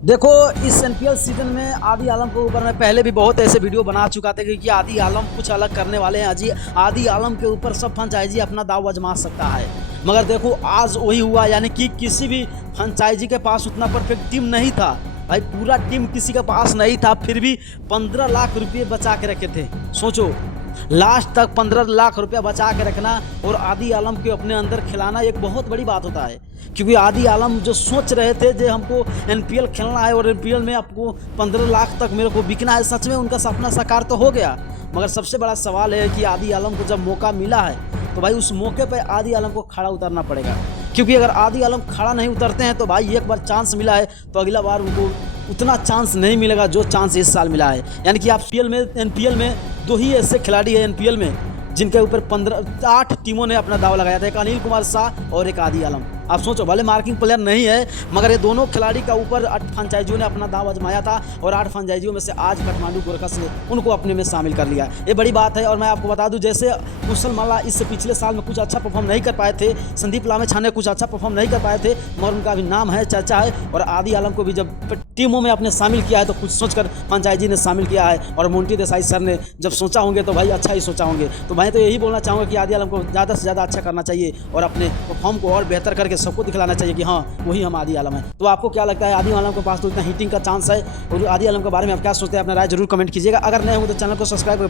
देखो, इस NPL season में आदि आलम के ऊपर मैं पहले भी बहुत ऐसे वीडियो बना चुका था कि आदि आलम कुछ अलग करने वाले हैं। जी, आदि आलम के ऊपर सब फ्रेंचाइजी अपना दाव आजमा सकता है। मगर देखो आज वही हुआ, यानी कि किसी भी फ्रेंचाइजी के पास उतना परफेक्ट टीम नहीं था। भाई पूरा टीम किसी के पास नहीं था, फिर भी 15 लाख रुपये बचा के रखे थे। सोचो, लास्ट तक 15 लाख रुपया बचा के रखना और आदि आलम के अपने अंदर खिलाना एक बहुत बड़ी बात होता है। क्योंकि आदि आलम जो सोच रहे थे कि हमको एनपीएल खेलना है और एनपीएल में आपको 15 लाख तक मेरे को बिकना है, सच में उनका सपना साकार तो हो गया। मगर सबसे बड़ा सवाल है कि आदि आलम को जब मौका मिला है तो भाई उस मौके पर आदि आलम को खड़ा उतरना पड़ेगा। क्योंकि अगर आदि आलम खड़ा नहीं उतरते हैं तो भाई एक बार चांस मिला है तो अगला बार उनको उतना चांस नहीं मिलेगा जो चांस इस साल मिला है। यानी कि आप एनपीएल में दो ही ऐसे खिलाड़ी हैं एनपीएल में जिनके ऊपर 8 टीमों ने अपना दाव लगाया था, एक अनिल कुमार शाह और एक आदि आलम। आप सोचो, भले मार्किंग प्लेयर नहीं है मगर ये दोनों खिलाड़ी का ऊपर 8 फ्रेंचाइजियों ने अपना दाव आजमाया था और 8 फ्रेंचाइजियों में से आज काठमांडू गोरखस ने उनको अपने में शामिल कर लिया। ये बड़ी बात है। और मैं आपको बता दूं, जैसे कुशल माला इससे पिछले साल में कुछ अच्छा परफॉर्म नहीं कर पाए थे, संदीप लामेछा ने कुछ अच्छा परफॉर्म नहीं कर पाए थे, मगर उनका भी नाम है, चर्चा है। और आदि आलम को भी जब टीमों में अपने शामिल किया है तो कुछ सोचकर फ्रेंचाइजी ने शामिल किया है। और मोंटी देसाई सर ने जब सोचा होंगे तो भाई अच्छा ही सोचा होंगे। तो मैं तो यही बोलना चाहूँगा कि आदि आलम को ज़्यादा से ज़्यादा अच्छा करना चाहिए और अपने परफॉर्म को और बेहतर करके सबको दिखलाना चाहिए कि हाँ वही हम आदि आलम हैं। तो आपको क्या लगता है, आदि आलम के पास तो इतना हिटिंग का चांस है? और आदि आलम के बारे में आप क्या सोचते हैं? अपना राय जरूर कमेंट कीजिएगा। अगर नए हो तो चैनल को सब्सक्राइब